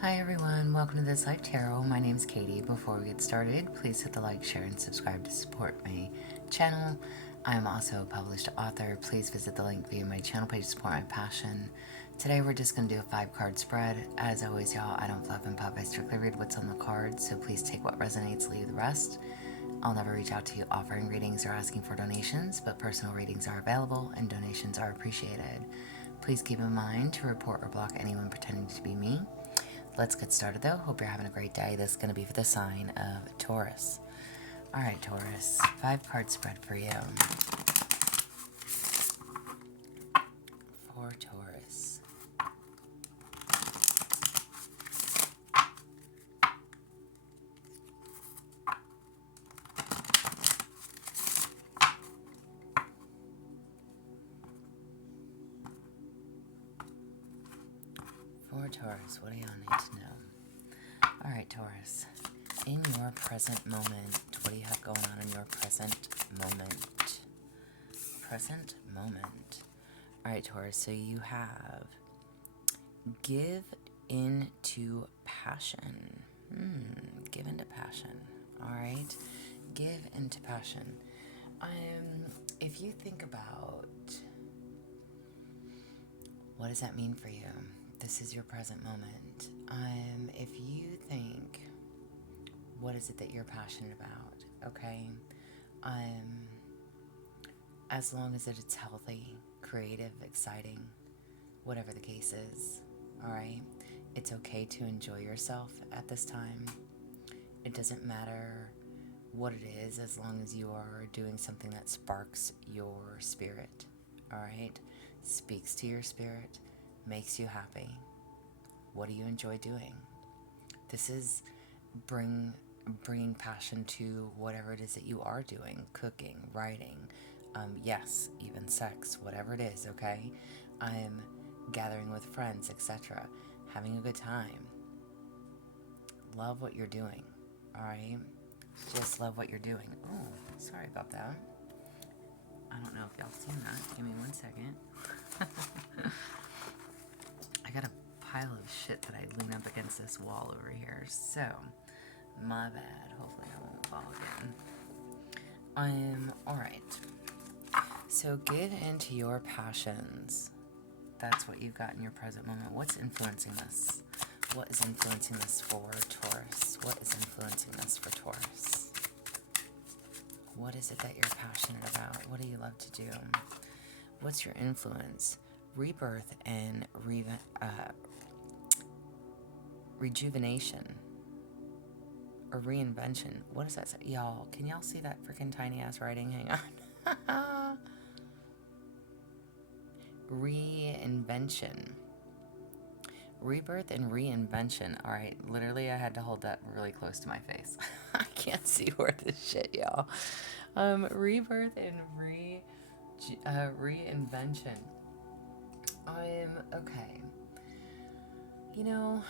Hi everyone, welcome to This Life Tarot. My name is Katie. Before we get started, please hit the like, share, and subscribe to support my channel. I am also a published author. Please visit the link via my channel page to support my passion. Today we're just going to do a 5-card spread. As always, y'all, I don't fluff and puff. I strictly read what's on the cards, so please take what resonates, leave the rest. I'll never reach out to you offering readings or asking for donations, but personal readings are available and donations are appreciated. Please keep in mind to report or block anyone pretending to be me. Let's get started though. Hope you're having a great day. This is going to be for the sign of Taurus. Alright, Taurus. 5-card spread for you. For Taurus. For Taurus, what do y'all need to know? Alright, Taurus. In your present moment, what do you have going on in your present moment? Present moment. Alright, Taurus, so you have give into passion. Give into passion. Alright? Give into passion. If you think about what does that mean for you? This is your present moment. If you think, what is it that you're passionate about? Okay? As long as it's healthy, creative, exciting, whatever the case is, alright? It's okay to enjoy yourself at this time. It doesn't matter what it is as long as you are doing something that sparks your spirit, alright? Speaks to your spirit, makes you happy. What do you enjoy doing? This is bringing passion to whatever it is that you are doing, cooking, writing, yes, even sex, whatever it is, okay? Gathering with friends, etc. Having a good time. Love what you're doing, alright? Just love what you're doing. Oh, sorry about that. I don't know if y'all seen that. Give me 1 second. I got a pile of shit that I lean up against this wall over here, so my bad. Hopefully I won't fall again. Alright. So give into your passions. That's what you've got in your present moment. What's influencing this? What is influencing this for Taurus? What is influencing this for Taurus? What is it that you're passionate about? What do you love to do? What's your influence? Rebirth and rejuvenation or reinvention. What does that say? Y'all, can y'all see that freaking tiny ass writing? Hang on. Reinvention. Rebirth and reinvention. Alright, literally I had to hold that really close to my face. I can't see worth this shit, y'all. Rebirth and reinvention. Okay. You know,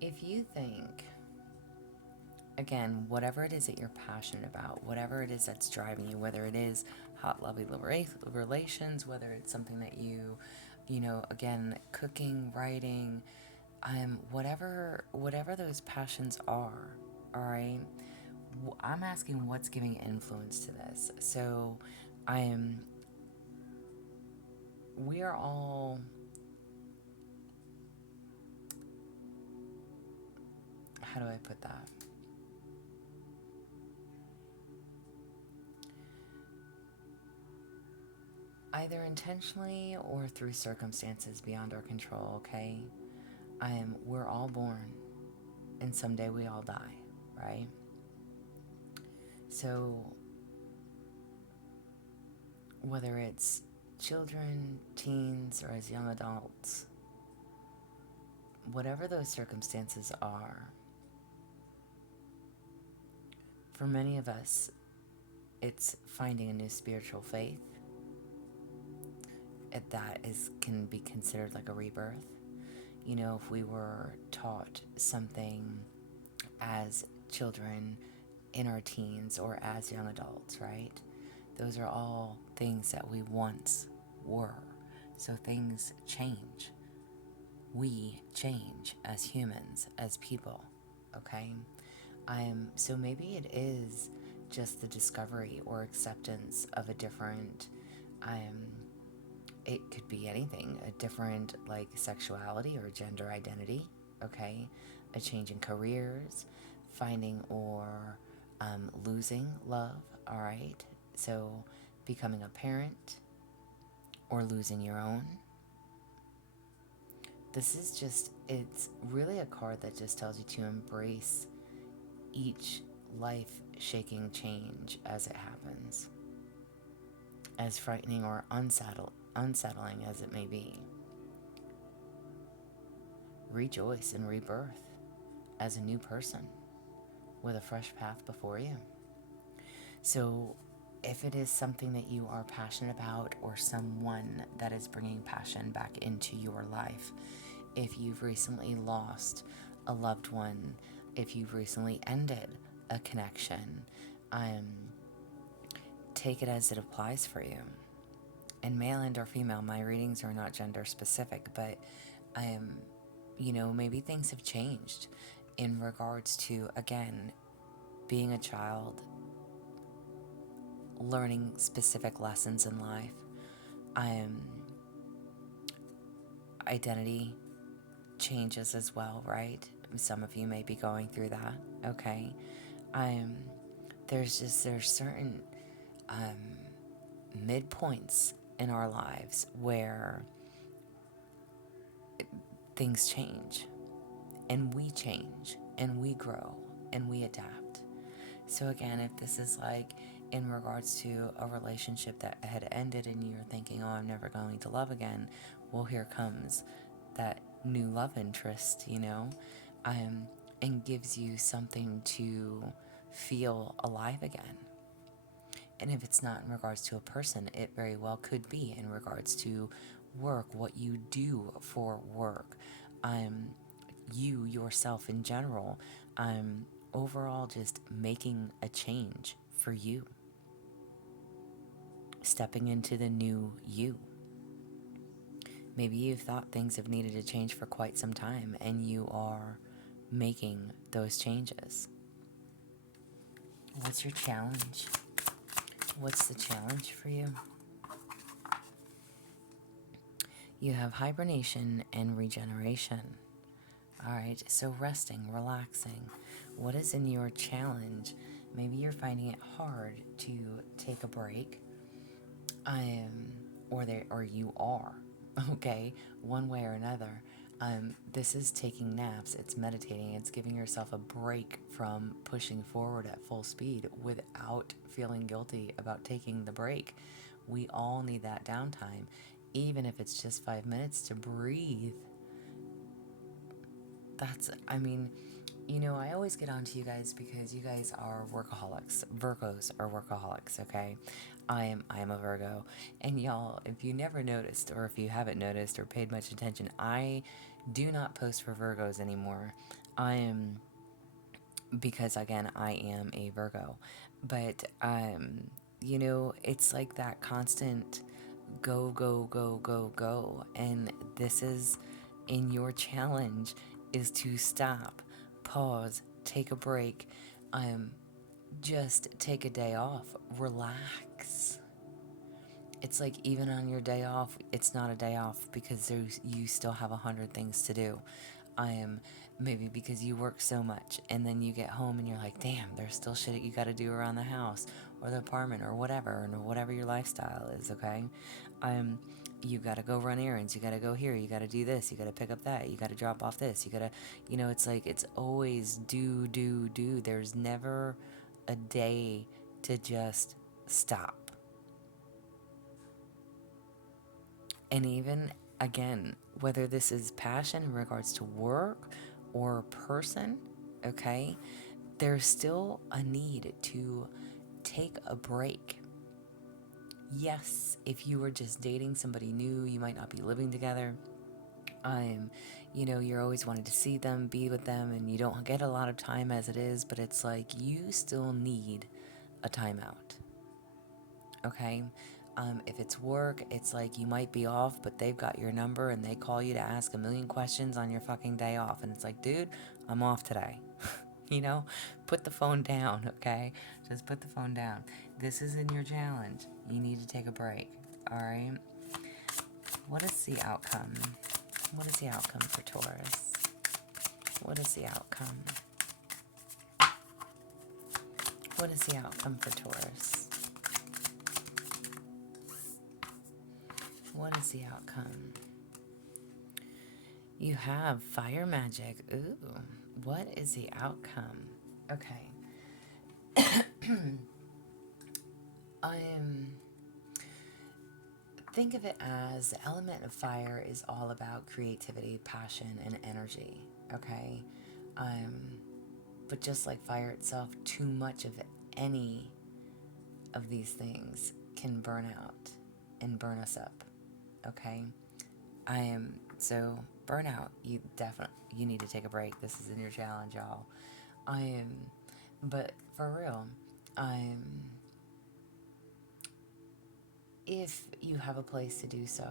if you think, again, whatever it is that you're passionate about, whatever it is that's driving you, whether it is hot, lovely relations, whether it's something that you know, again, cooking, writing, whatever those passions are, all right? I'm asking what's giving influence to this. So, we are all, how do I put that? Either intentionally or through circumstances beyond our control, okay? We're all born, and someday we all die, right? So, whether it's children, teens, or as young adults, whatever those circumstances are, for many of us, it's finding a new spiritual faith. That can be considered like a rebirth. You know, if we were taught something as children, in our teens, or as young adults, right? Those are all things that we once were. So things change. we change as humans, as people, okay? So maybe it is just the discovery or acceptance of a different, it could be anything, a different like sexuality or gender identity, okay? A change in careers, finding or losing love, all right? So becoming a parent or losing your own. This is just, it's really a card that just tells you to embrace each life shaking change as it happens, as frightening or unsettling as it may be. Rejoice in rebirth as a new person with a fresh path before you. So, if it is something that you are passionate about or someone that is bringing passion back into your life, if you've recently lost a loved one, if you've recently ended a connection, take it as it applies for you. And male and or female, my readings are not gender specific, but maybe things have changed in regards to, again, being a child, learning specific lessons in life, identity changes as well, right? Some of you may be going through that, okay? There's certain midpoints in our lives where things change, and we change, and we grow, and we adapt. So again, if this is like in regards to a relationship that had ended and you're thinking, oh, I'm never going to love again, well, here comes that new love interest, and gives you something to feel alive again. And if it's not in regards to a person, it very well could be in regards to work, what you do for work, you yourself in general, overall just making a change for you, stepping into the new you. Maybe you've thought things have needed to change for quite some time, and you are making those changes. What's your challenge? What's the challenge for you? You have hibernation and regeneration. All right, so resting, relaxing. What is in your challenge? Maybe you're finding it hard to take a break, or you are, okay, one way or another. This is taking naps, it's meditating, it's giving yourself a break from pushing forward at full speed without feeling guilty about taking the break. We all need that downtime, even if it's just 5 minutes to breathe. I always get on to you guys because you guys are workaholics. Virgos are workaholics, okay? I am a Virgo. And y'all, if you never noticed, or if you haven't noticed or paid much attention, I do not post for Virgos anymore. Because again, I am a Virgo. But, it's like that constant go, go, go, go, go. And this is in your challenge, is to stop, pause, take a break, just take a day off, relax. It's like even on your day off, it's not a day off because you still have 100 things to do. Maybe because you work so much and then you get home and you're like, damn, there's still shit you got to do around the house or the apartment or whatever your lifestyle is, okay? You got to go run errands, you got to go here, you got to do this, you got to pick up that, you got to drop off this, you got to, it's like it's always do. There's never a day to just stop. And even, again, whether this is passion in regards to work or person, okay, there's still a need to take a break. Yes, if you were just dating somebody new, you might not be living together. You're always wanting to see them, be with them, and you don't get a lot of time as it is, but it's like you still need a timeout. Okay? If it's work, it's like you might be off, but they've got your number and they call you to ask a million questions on your fucking day off. And it's like, dude, I'm off today. Put the phone down, okay? Just put the phone down. This is in your challenge. You need to take a break, all right? What is the outcome? What is the outcome for Taurus? What is the outcome? What is the outcome for Taurus? What is the outcome? You have fire magic. Ooh, what is the outcome? Okay. Think of it as the element of fire is all about creativity, passion, and energy. Okay. But just like fire itself, too much of any of these things can burn out and burn us up. Okay. So burnout, you need to take a break. This is in your challenge, y'all. But for real, if you have a place to do so,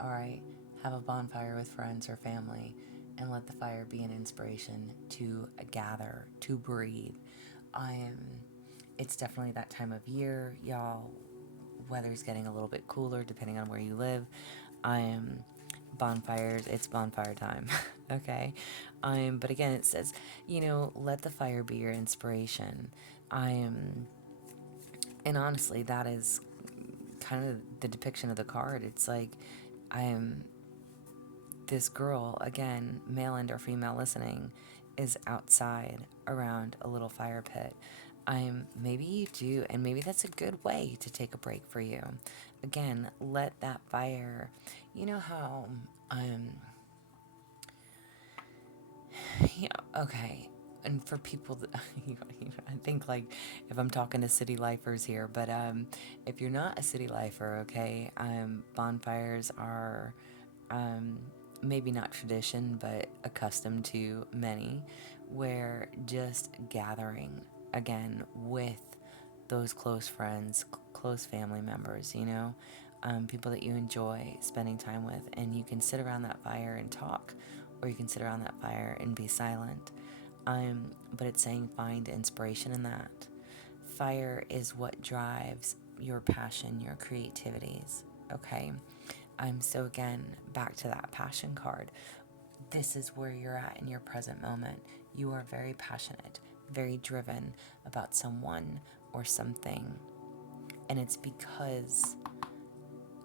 all right, have a bonfire with friends or family and let the fire be an inspiration to gather, to breathe. It's definitely that time of year, y'all. Weather's getting a little bit cooler depending on where you live. Bonfires, it's bonfire time. Okay. But again, it says, let the fire be your inspiration. And honestly, that is kind of the depiction of the card. It's like, this girl, again, male and or female listening, is outside around a little fire pit. Maybe you do, and maybe that's a good way to take a break for you. Again, let that fire, you know how, yeah, okay. And for people that, I think like if I'm talking to city lifers here, but if you're not a city lifer, okay, bonfires are maybe not tradition, but accustomed to many, where just gathering again with those close friends, close family members, people that you enjoy spending time with, and you can sit around that fire and talk, or you can sit around that fire and be silent. But it's saying find inspiration in that. Fire is what drives your passion, your creativities, okay? So again, back to that passion card. This is where you're at in your present moment. You are very passionate, very driven about someone or something. And it's because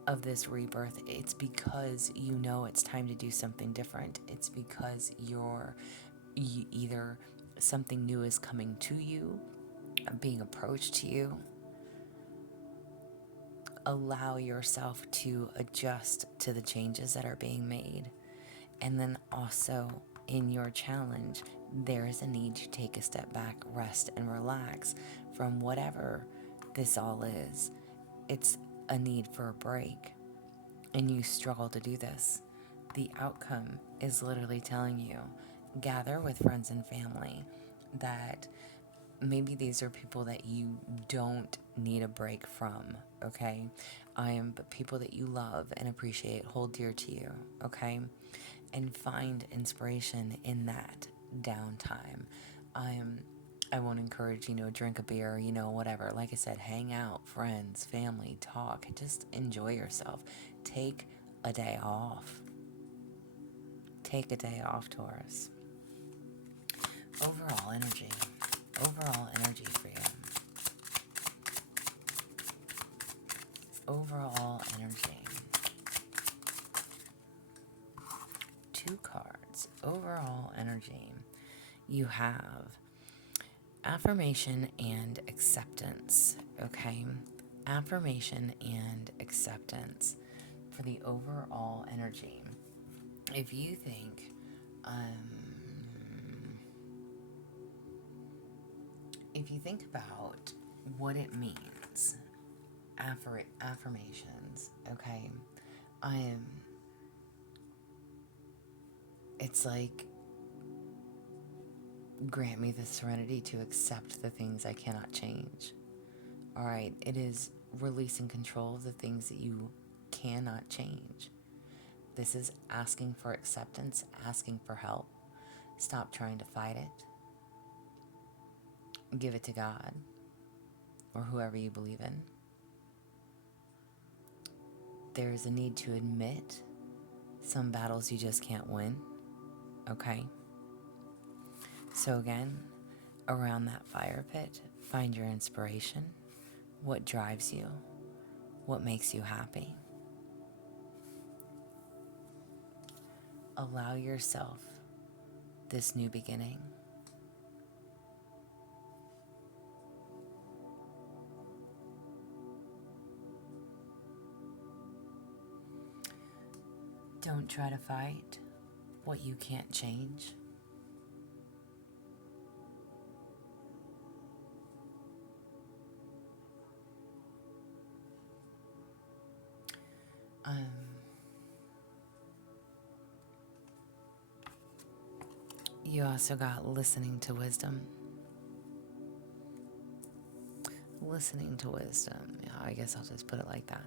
of this rebirth. It's because you know it's time to do something different. It's because either something new is coming to you, being approached to you. Allow yourself to adjust to the changes that are being made. And then also in your challenge, there is a need to take a step back, rest, and relax from whatever this all is. It's a need for a break, and you struggle to do this. The outcome is literally telling you, gather with friends and family that maybe these are people that you don't need a break from, okay? But people that you love and appreciate, hold dear to you, okay? And find inspiration in that downtime. I won't encourage, drink a beer, whatever. Like I said, hang out, friends, family, talk, just enjoy yourself. Take a day off. Take a day off, Taurus. Overall energy for you. Overall energy. 2 cards. Overall energy. You have affirmation and acceptance. Okay? Affirmation and acceptance for the overall energy. If you think, about what it means, affirmations, okay? It's like, grant me the serenity to accept the things I cannot change. All right, it is releasing control of the things that you cannot change. This is asking for acceptance, asking for help. Stop trying to fight it. Give it to God or whoever you believe in. There is a need to admit some battles you just can't win. Okay? So again, around that fire pit, find your inspiration. What drives you? What makes you happy? Allow yourself this new beginning. Don't try to fight what you can't change. You also got listening to wisdom. Listening to wisdom. Yeah, I guess I'll just put it like that.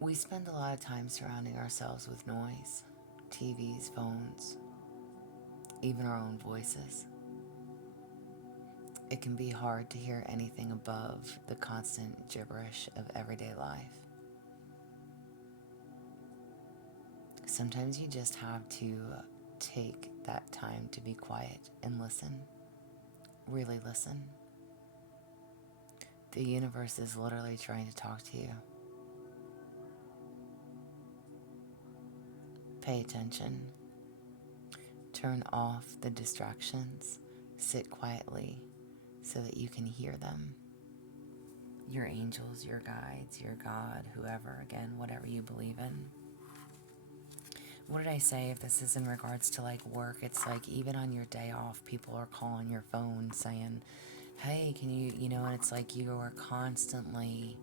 We spend a lot of time surrounding ourselves with noise, TVs, phones, even our own voices. It can be hard to hear anything above the constant gibberish of everyday life. Sometimes you just have to take that time to be quiet and listen. Really listen. The universe is literally trying to talk to you. Pay attention. Turn off the distractions. Sit quietly so that you can hear them. Your angels, your guides, your God, whoever, again, whatever you believe in. What did I say? If this is in regards to like work, it's like even on your day off, people are calling your phone saying, hey, can you, and it's like you are constantly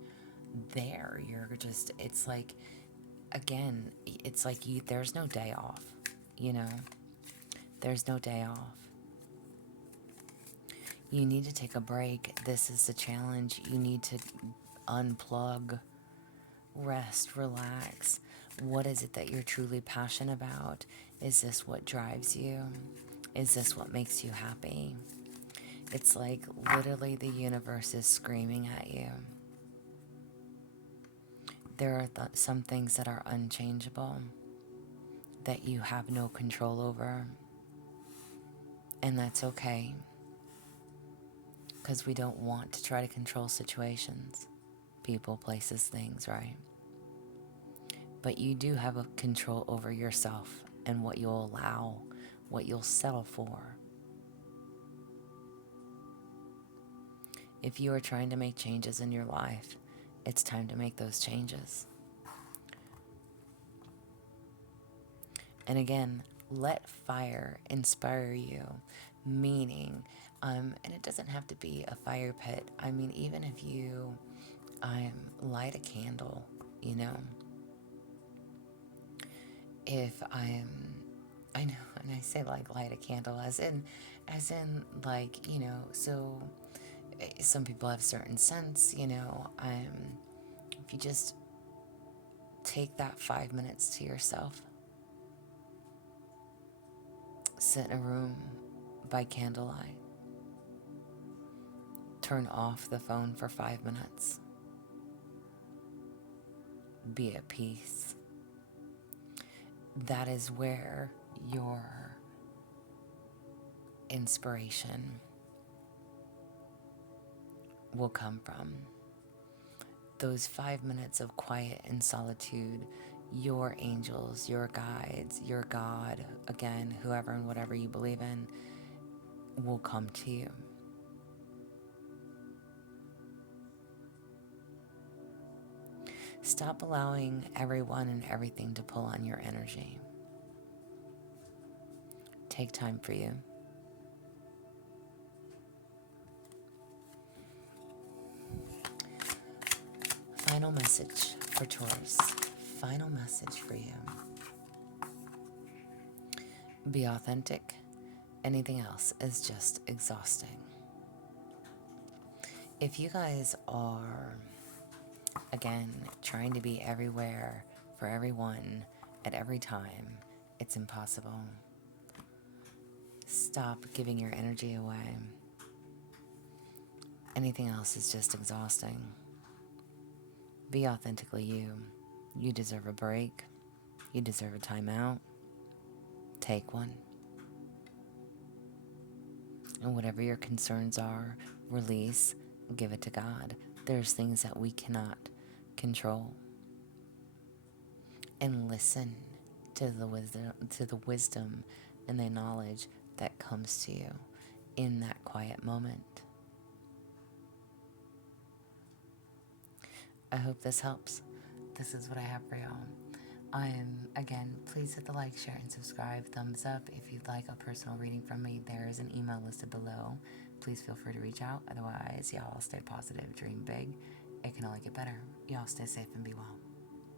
there. You're just, it's like, again, it's like there's no day off, There's no day off. You need to take a break. This is the challenge. You need to unplug, rest, relax. What is it that you're truly passionate about? Is this what drives you? Is this what makes you happy? It's like literally the universe is screaming at you. There are some things that are unchangeable, that you have no control over. And that's okay. Because we don't want to try to control situations, people, places, things, right? But you do have a control over yourself and what you'll allow, what you'll settle for. If you are trying to make changes in your life, it's time to make those changes. And again, let fire inspire you, meaning, and it doesn't have to be a fire pit. I mean, even if you light a candle, if I know, and I say like light a candle as in like, so some people have certain scents, if you just take that 5 minutes to yourself, sit in a room by candlelight, turn off the phone for 5 minutes, be at peace. That is where your inspiration will come from. Those 5 minutes of quiet and solitude, your angels, your guides, your God, again, whoever and whatever you believe in, will come to you. Stop allowing everyone and everything to pull on your energy. Take time for you. Final message for Taurus. final message for you. Be authentic. Anything else is just exhausting. If you guys are, again, trying to be everywhere for everyone at every time, it's impossible. Stop giving your energy away. Anything else is just exhausting. Be authentically you. You deserve a break. You deserve a timeout. Take one. And whatever your concerns are, release, give it to God. There's things that we cannot control. And listen to the wisdom and the knowledge that comes to you in that quiet moment. I hope this helps. This is what I have for y'all. Again, please hit the like, share, and subscribe. Thumbs up. If you'd like a personal reading from me, there is an email listed below. Please feel free to reach out. Otherwise, y'all stay positive, dream big. It can only get better. Y'all stay safe and be well.